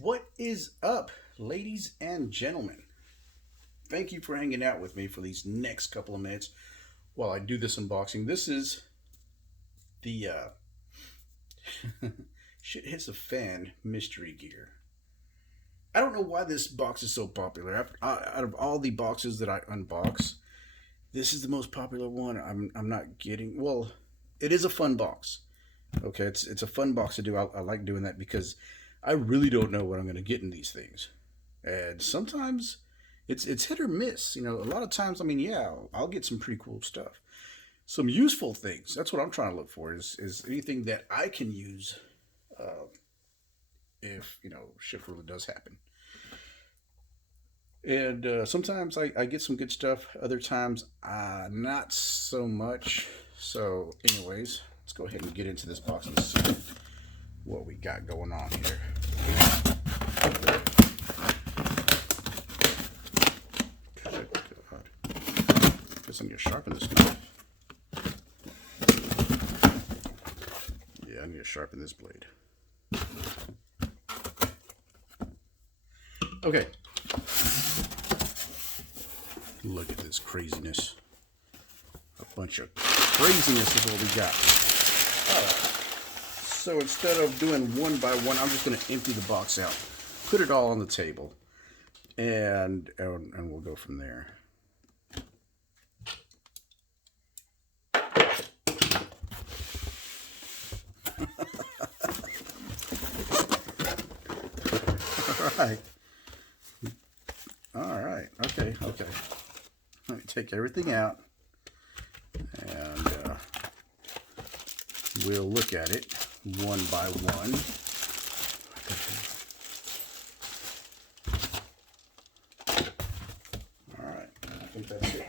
What is up, ladies and gentlemen? Thank you for hanging out with me for these next couple of minutes while I do this unboxing. This is the shit hits the fan mystery gear. I don't know why this box is so popular. Out of all the boxes that I unbox, this is the most popular one. I'm not getting. Well, it is a fun box. Okay, it's a fun box to do. I like doing that because I really don't know what I'm going to get in these things, and sometimes it's hit or miss. You know, a lot of times, I mean, yeah, I'll get some pretty cool stuff, some useful things. That's what I'm trying to look for. Is anything that I can use, uh, if shit really does happen. And sometimes I get some good stuff. Other times, not so much. So, anyways, let's go ahead and get into this box and see what we got going on here. God. Guess I need to sharpen this knife. Yeah, I need to sharpen this blade. Okay. Look at this craziness. A bunch of craziness is what we got. Alright. So instead of doing one by one, I'm just going to empty the box out. Put it all on the table. And we'll go from there. Alright. Alright. Okay. Let me take everything out. And we'll look at it one by one. Alright, I think that's it.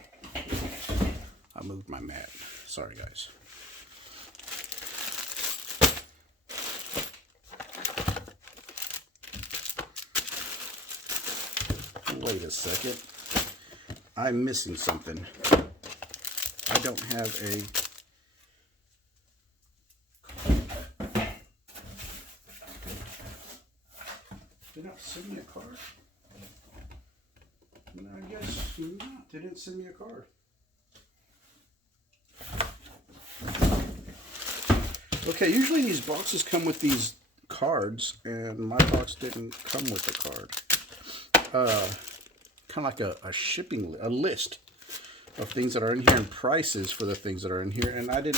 I moved my mat. Sorry, guys. Wait a second. I'm missing something. I don't have a... Did not send me a card? No, I guess not. They didn't send me a card. Okay, usually these boxes come with these cards, and my box didn't come with a card. Kind of like a shipping list of things that are in here and prices for the things that are in here, and I did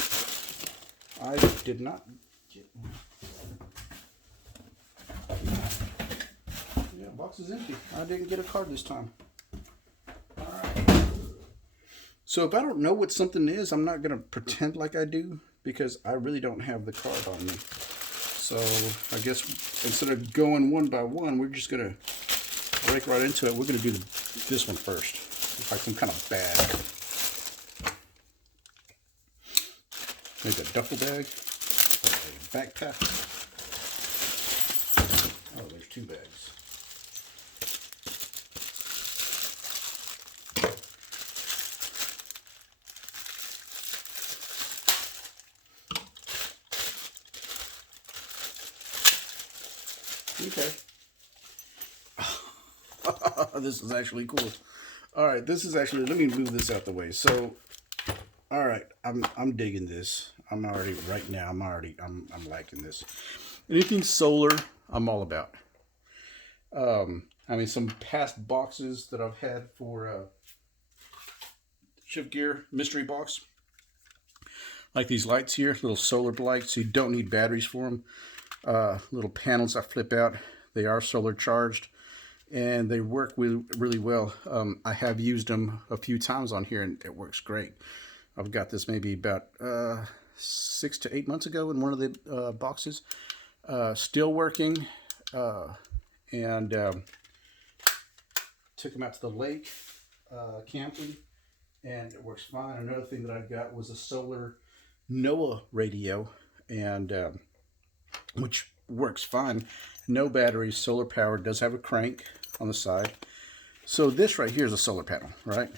not get one. Yeah, box is empty. I didn't get a card this time. Alright. So if I don't know what something is, I'm not going to pretend like I do, because I really don't have the card on me. So I guess instead of going one by one, we're just going to break right into it. We're going to do this one first. It's like some kind of bag. Maybe a duffel bag or a backpack. Oh, there's two bags. Okay. This is actually cool. All right, this is actually, let me move this out the way. So, all right, I'm digging this. I'm liking this. Anything solar, I'm all about. I mean, some past boxes that I've had for Shift Gear mystery box, like these lights here, little solar lights. You don't need batteries for them. Little panels that flip out. They are solar charged, and they work really well. I have used them a few times on here, and it works great. I've got this maybe about 6 to 8 months ago in one of the boxes. Still working, and took them out to the lake camping, and it works fine. Another thing that I got was a solar NOAA radio, and which works fine. No batteries, solar powered, does have a crank on the side. So this right here is a solar panel, right?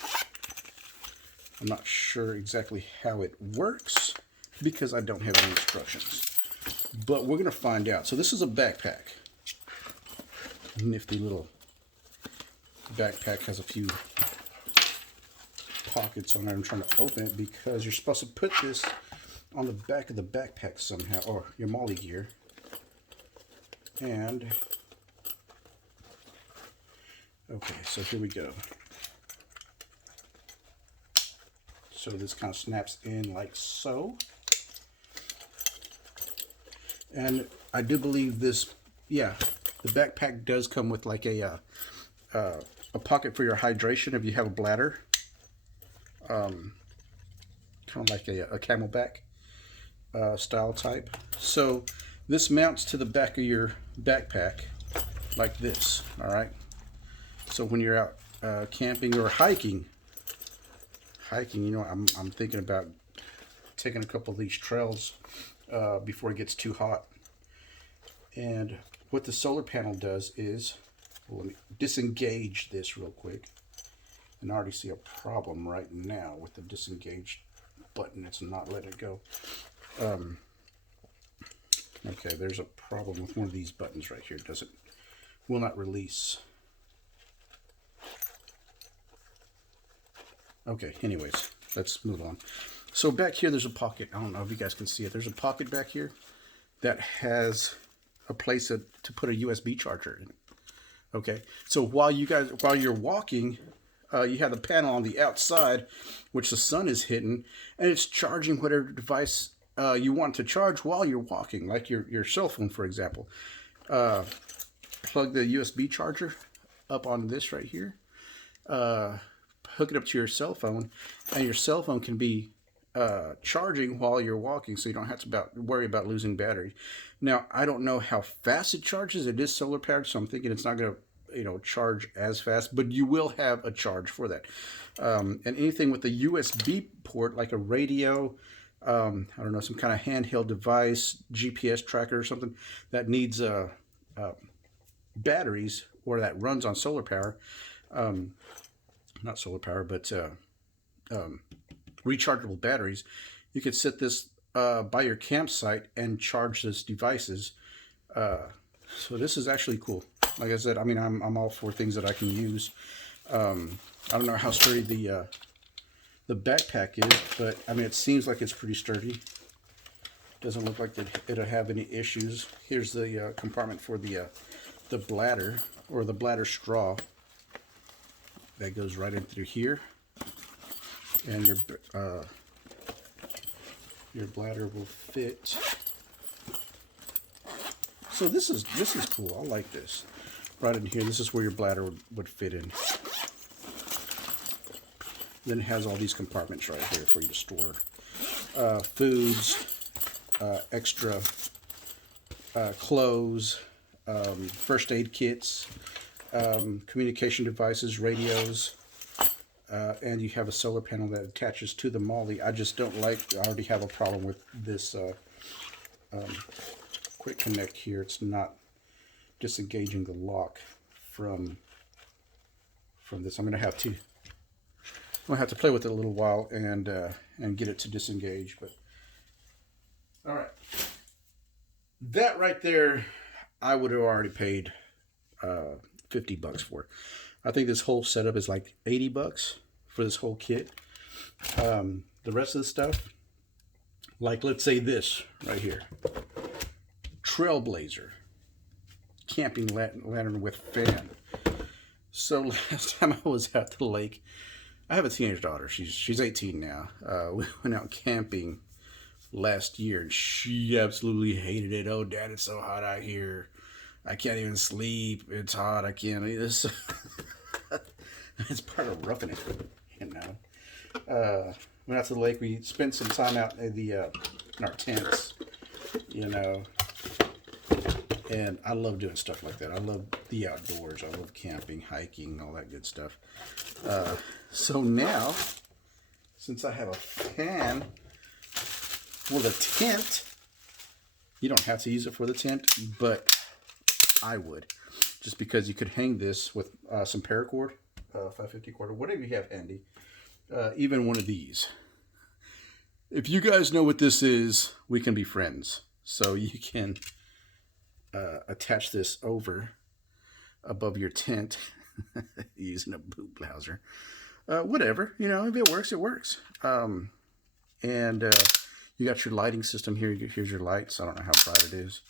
I'm not sure exactly how it works because I don't have any instructions, but we're going to find out. So this is a backpack. nifty little backpack. Has a few pockets on it. I'm trying to open it because you're supposed to put this on the back of the backpack somehow, or your molly gear. And okay, so here we go. So this kind of snaps in like so. And I do believe this, yeah, the backpack does come with like a pocket for your hydration if you have a bladder. Kind of like a camelback style type. So this mounts to the back of your backpack like this, all right? So when you're out camping or hiking, you know, I'm thinking about taking a couple of these trails before it gets too hot. And what the solar panel does is, well, let me disengage this real quick. And I already see a problem right now with the disengage button. It's not letting it go. Okay, there's a problem with one of these buttons right here. Will not release. Okay, anyways, let's move on. So back here, there's a pocket. I don't know if you guys can see it. There's a pocket back here that has a place to put a USB charger in. Okay, so while you're walking, you have the panel on the outside, which the sun is hitting, and it's charging whatever device you want to charge while you're walking, like your cell phone, for example. Plug the USB charger up on this right here. Hook it up to your cell phone, and your cell phone can be charging while you're walking, so you don't have to worry about losing battery. Now, I don't know how fast it charges. It is solar powered, so I'm thinking it's not going to charge as fast, but you will have a charge for that. And anything with a USB port, like a radio, I don't know, some kind of handheld device, GPS tracker or something that needs batteries or that runs on solar power, not solar power, but rechargeable batteries, you could set this by your campsite and charge these devices. So this is actually cool. Like I said, I mean, I'm all for things that I can use. I don't know how sturdy the backpack is, but I mean, it seems like it's pretty sturdy. Doesn't look like it'll have any issues. Here's the compartment for the bladder, or the bladder straw. That goes right in through here, and your bladder will fit. So this is cool. I like this. Right in here, this is where your bladder would fit in. Then it has all these compartments right here for you to store foods, extra clothes, first aid kits, communication devices, radios, and you have a solar panel that attaches to the molly. I just don't like, I already have a problem with this quick connect here. It's not disengaging the lock from this. I'm gonna have to play with it a little while and get it to disengage. But all right, that right there, I would have already paid $50 for it. I think this whole setup is like $80 for this whole kit. The rest of the stuff, like let's say this right here, Trailblazer camping lantern with fan. So last time I was at the lake, I have a teenage daughter. She's 18 now. We went out camping last year, and she absolutely hated it. Oh, Dad, it's so hot out here. I can't even sleep. It's hot. I can't eat this. It's part of roughing it, you know. Went out to the lake. We spent some time out in our tents, you know. And I love doing stuff like that. I love the outdoors. I love camping, hiking, all that good stuff. So now, since I have a fan for the tent, you don't have to use it for the tent, but I would. Just because you could hang this with some paracord, 550 cord, or whatever you have handy. Even one of these. If you guys know what this is, we can be friends. So you can attach this over above your tent using a boot blouser. Whatever, you know, if it works, it works. And you got your lighting system here. Here's your lights. I don't know how bright it is.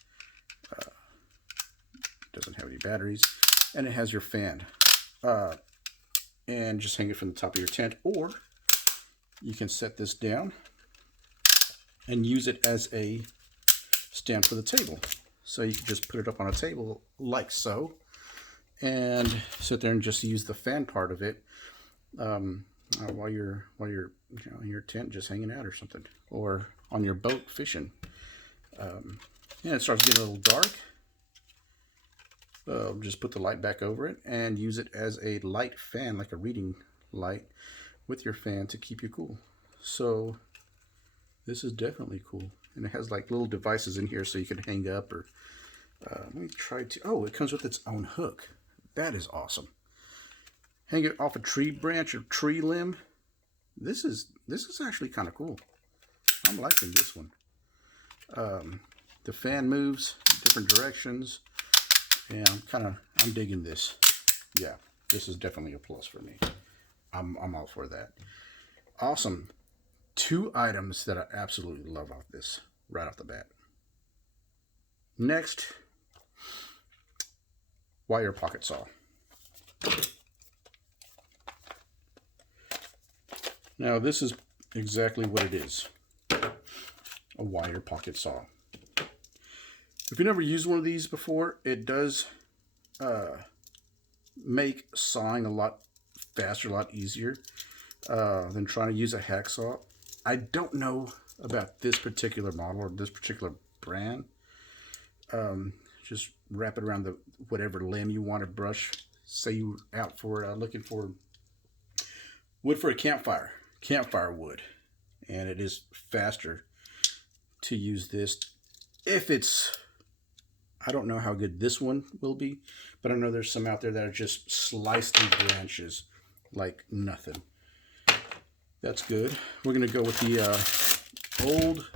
Doesn't have any batteries. And it has your fan. And just hang it from the top of your tent, or you can set this down and use it as a stand for the table. So you can just put it up on a table like so, and sit there and just use the fan part of it while you're you know, in your tent just hanging out or something, or on your boat fishing. Yeah, it starts getting a little dark. Just put the light back over it and use it as a light fan, like a reading light, with your fan to keep you cool. So this is definitely cool. And it has like little devices in here so you can hang up, or let me try to, oh, it comes with its own hook. That is awesome. Hang it off a tree branch or tree limb. This is actually kind of cool. I'm liking this one. The fan moves different directions, and I'm digging this. Yeah, this is definitely a plus for me. I'm all for that. Awesome. 2 items that I absolutely love off this right off the bat. Next, wire pocket saw. Now this is exactly what it is. A wire pocket saw. If you've never used one of these before, it does make sawing a lot faster, a lot easier than trying to use a hacksaw. I don't know about this particular model or this particular brand. Just wrap it around the whatever limb you want to brush. Say you're out for looking for wood for a campfire wood, and it is faster to use this. If it's, I don't know how good this one will be, but I know there's some out there that are just sliced through branches like nothing. That's good. We're gonna go with the old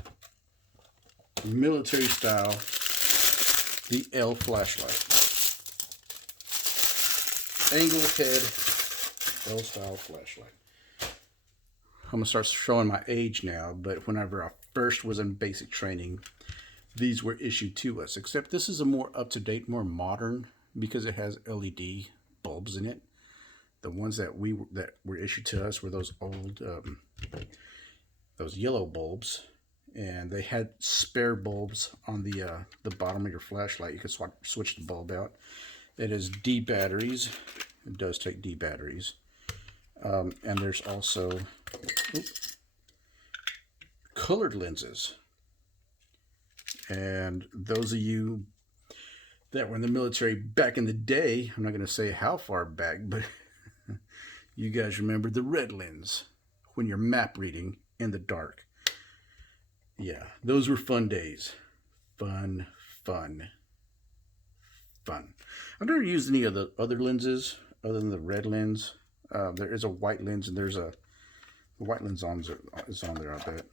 military style, the L flashlight. Angle head L style flashlight. I'm gonna start showing my age now, but whenever I first was in basic training, these were issued to us, except this is a more up-to-date, more modern, because it has LED bulbs in it. The ones that were issued to us were those old, those yellow bulbs, and they had spare bulbs on the bottom of your flashlight. You could switch the bulb out. It is D batteries. It does take D batteries, and there's also colored lenses. And those of you that were in the military back in the day, I'm not going to say how far back, but you guys remember the red lens when you're map reading in the dark. Yeah, those were fun days. Fun. I've never used any of the other lenses other than the red lens. There is a white lens, and there's a white lens is on there, I bet.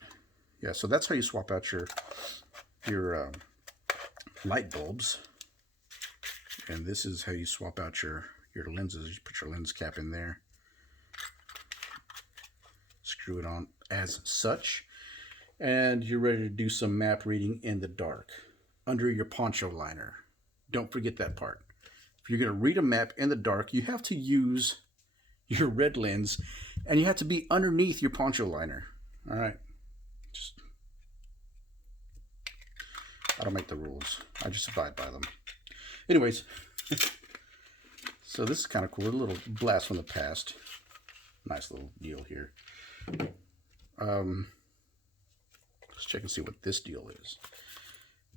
Yeah, so that's how you swap out your light bulbs, and this is how you swap out your lenses. You put your lens cap in there, screw it on as such, and you're ready to do some map reading in the dark under your poncho liner. Don't forget that part. If you're going to read a map in the dark, you have to use your red lens, and you have to be underneath your poncho liner. All right, I don't make the rules. I just abide by them. Anyways, so this is kind of cool. A little blast from the past. Nice little deal here. Let's check and see what this deal is.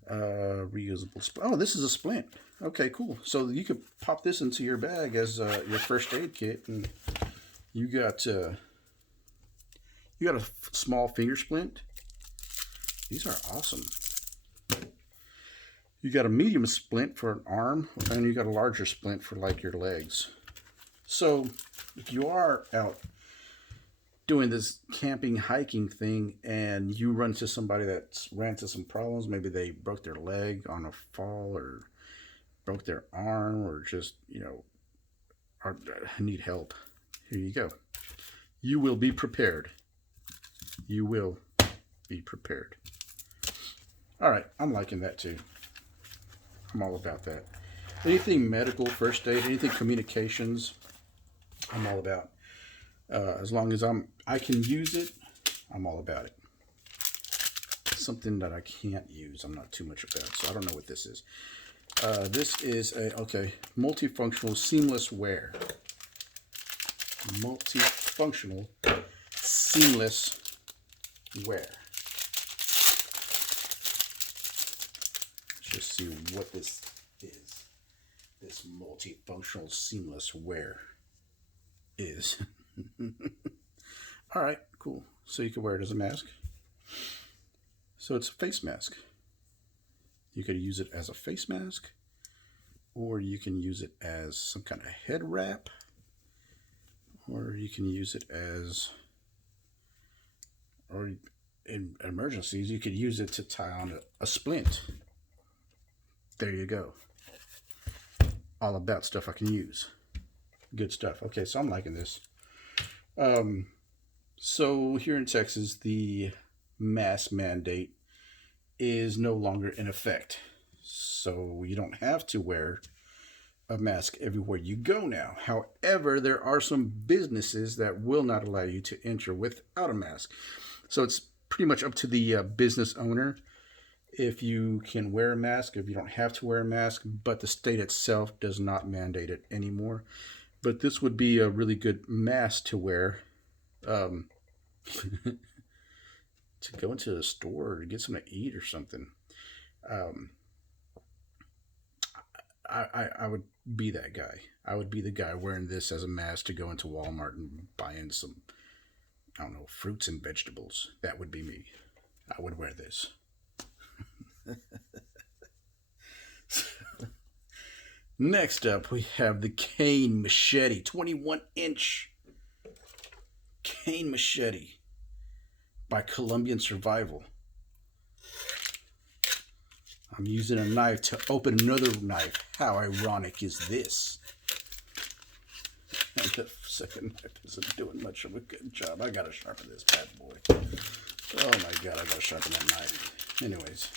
Reusable splint. Oh, this is a splint. Okay, cool. So you could pop this into your bag as your first aid kit, and you got a small finger splint. These are awesome. You got a medium splint for an arm, and you got a larger splint for like your legs. So if you are out doing this camping, hiking thing, and you run into somebody that's ran into some problems, maybe they broke their leg on a fall, or broke their arm or just, need help. Here you go. You will be prepared. You will be prepared. All right, I'm liking that too. I'm all about that. Anything medical, first aid, anything communications, I'm all about. As long as I can use it, I'm all about it. Something that I can't use, I'm not too much about. So I don't know what this is. This is multifunctional seamless wear. Multifunctional seamless wear. Let's just see what this is. This multifunctional seamless wear is. All right, cool. So you can wear it as a mask. So it's a face mask. You could use it as a face mask, or you can use it as some kind of head wrap, or you can use it as, or in emergencies, you could use it to tie on a splint. There you go. All about stuff I can use. Good stuff. Okay, so I'm liking this. So here in Texas, the mask mandate is no longer in effect. So you don't have to wear a mask everywhere you go now. However, there are some businesses that will not allow you to enter without a mask. So it's pretty much up to the business owner if you can wear a mask, if you don't have to wear a mask, but the state itself does not mandate it anymore. But this would be a really good mask to wear to go into the store to get something to eat or something. I would be that guy. I would be the guy wearing this as a mask to go into Walmart and buy in some, I don't know, fruits and vegetables. That would be me. I would wear this. Next up, we have the cane machete, 21-inch cane machete by Colombian Survival. I'm using a knife to open another knife. How ironic is this? And the second knife isn't doing much of a good job. I gotta sharpen this bad boy. Oh my god, I gotta sharpen that knife. Anyways.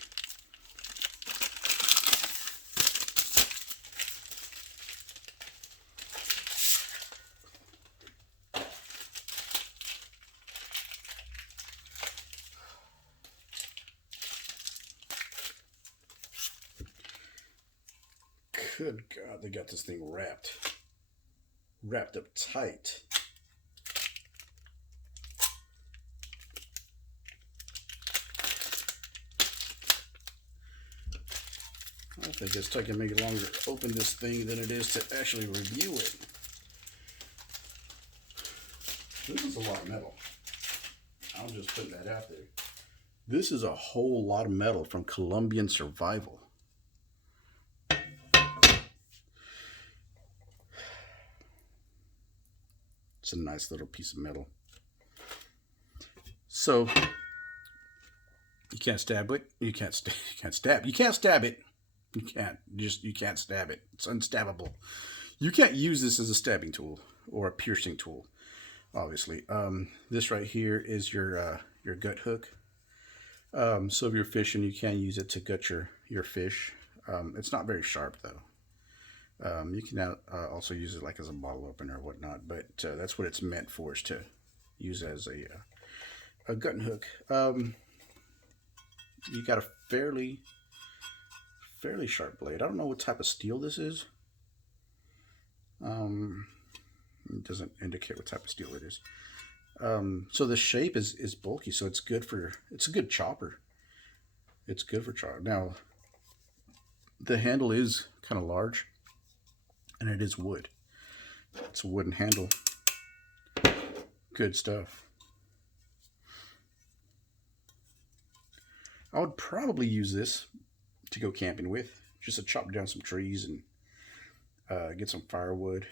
Good God, they got this thing wrapped up tight. I think it's taking me longer to open this thing than it is to actually review it. This is a lot of metal. I'm just putting that out there. This is a whole lot of metal from Colombian Survival. It's a nice little piece of metal. So you can't stab it. You can't stab it. You can't stab it. It's unstabbable. You can't use this as a stabbing tool or a piercing tool, obviously. This right here is your gut hook. So if you're fishing, you can use it to gut your fish. It's not very sharp though. You can also use it like as a bottle opener or whatnot, but that's what it's meant for, is to use as a gut hook. You got a fairly sharp blade. I don't know what type of steel this is. It doesn't indicate what type of steel it is. So the shape is bulky, so it's a good chopper. It's good for chopper. Now, the handle is kind of large, and it is wood. It's a wooden handle. Good stuff. I would probably use this to go camping with, just to chop down some trees and get some firewood.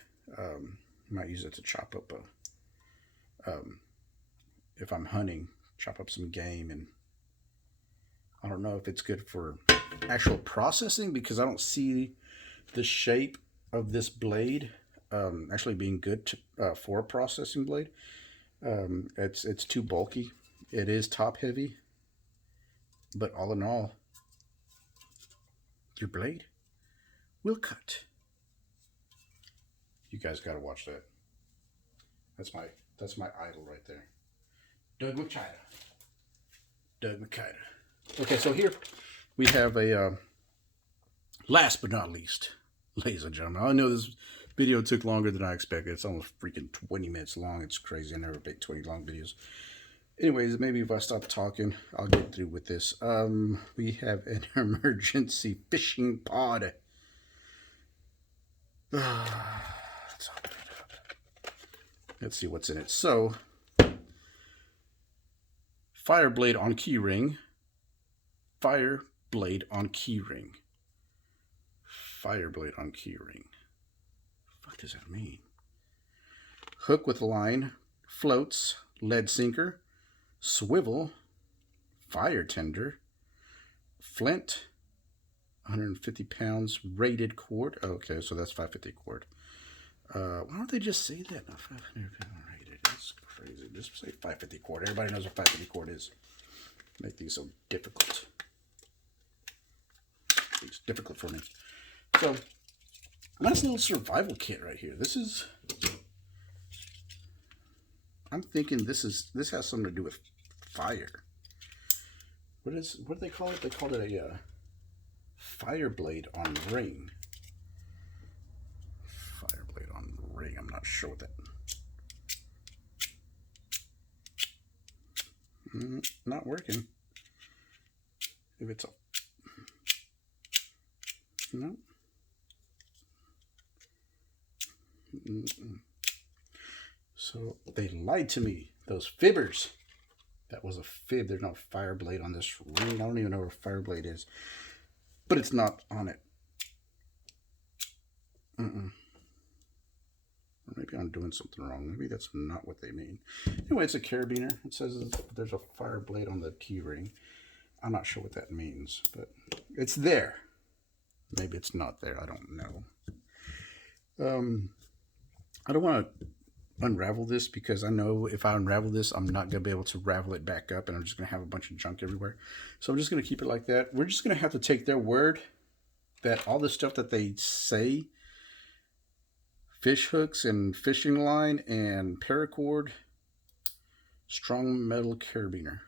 Might use it to chop up if I'm hunting, chop up some game. And I don't know if it's good for actual processing, because I don't see the shape of this blade actually being good for a processing blade. It's too bulky. It is top heavy, but all in all, your blade will cut. You guys got to watch that. That's my idol right there, Doug Machete. Doug Machete. Okay, so here we have a last but not least, ladies and gentlemen. I know this video took longer than I expected. It's almost freaking 20 minutes long. It's crazy. I never make 20 long videos. Anyways, maybe if I stop talking, I'll get through with this. We have an emergency fishing pod. Let's open it up. Let's see what's in it. So, fire blade on key ring. Fire blade on key ring. Fire blade on key ring. What does that mean? Hook with line, floats, lead sinker, swivel, fire tender, flint, 150 pounds, rated cord. Okay, so that's 550 cord. Why don't they just say that? No, 500 pound rated. That's crazy. Just say 550 cord. Everybody knows what 550 cord is. Make things so difficult. It's difficult for me. So, nice little survival kit right here. This is, I'm thinking this has something to do with fire. What do they call it? They called it a fire blade on ring. Fire blade on ring. I'm not sure what that. Not working. If it's a no. So they lied to me. Those fibbers. That was a fib. There's no fire blade on this ring. I don't even know where a fire blade is. But it's not on it. Or maybe I'm doing something wrong. Maybe that's not what they mean. Anyway, it's a carabiner. It says there's a fire blade on the key ring. I'm not sure what that means, but it's there. Maybe it's not there. I don't know. I don't want to unravel this because I know if I unravel this, I'm not going to be able to ravel it back up and I'm just going to have a bunch of junk everywhere. So I'm just going to keep it like that. We're just going to have to take their word that all the stuff that they say, fish hooks and fishing line and paracord, strong metal carabiner,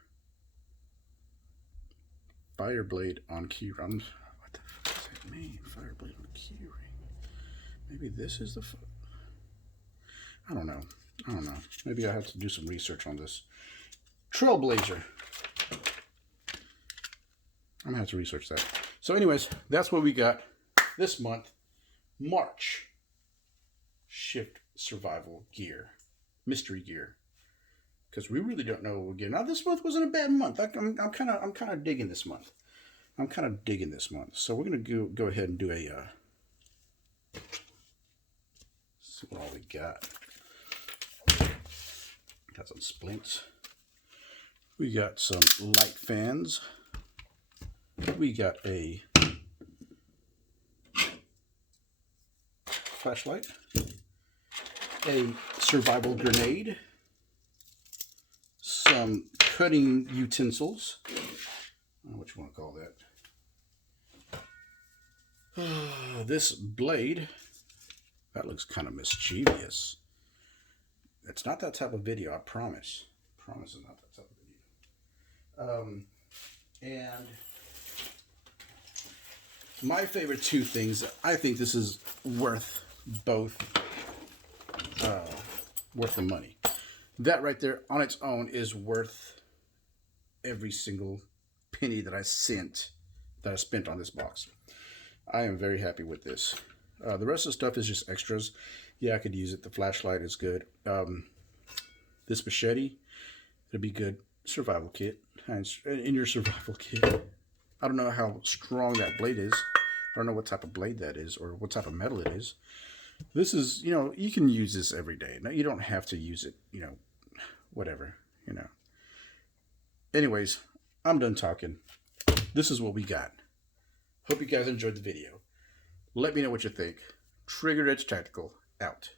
fire blade on key ring. What the fuck does that mean? Fire blade on key ring. Maybe this is the... I don't know. Maybe I have to do some research on this. Trailblazer. I'm going to have to research that. So anyways, that's what we got this month. March. Shift survival gear. Mystery gear. Because we really don't know what we're getting. Now this month wasn't a bad month. I'm kind of digging this month. So we're going to go ahead and do a... see what all we got. Got some splints. We got some light fans. We got a flashlight. A survival grenade. Some cutting utensils. I don't know what you want to call that. This blade. That looks kind of mischievous. It's not that type of video, I promise. I promise it's not that type of video. And my favorite two things, I think this is worth both, worth the money. That right there on its own is worth every single penny that I spent on this box. I am very happy with this. The rest of the stuff is just extras. Yeah, I could use it. The flashlight is good. This machete, it'd be good. Survival kit. In your survival kit. I don't know how strong that blade is. I don't know what type of blade that is or what type of metal it is. This is, you can use this every day. No, you don't have to use it, whatever, Anyways, I'm done talking. This is what we got. Hope you guys enjoyed the video. Let me know what you think. Trigger Edge Tactical, out.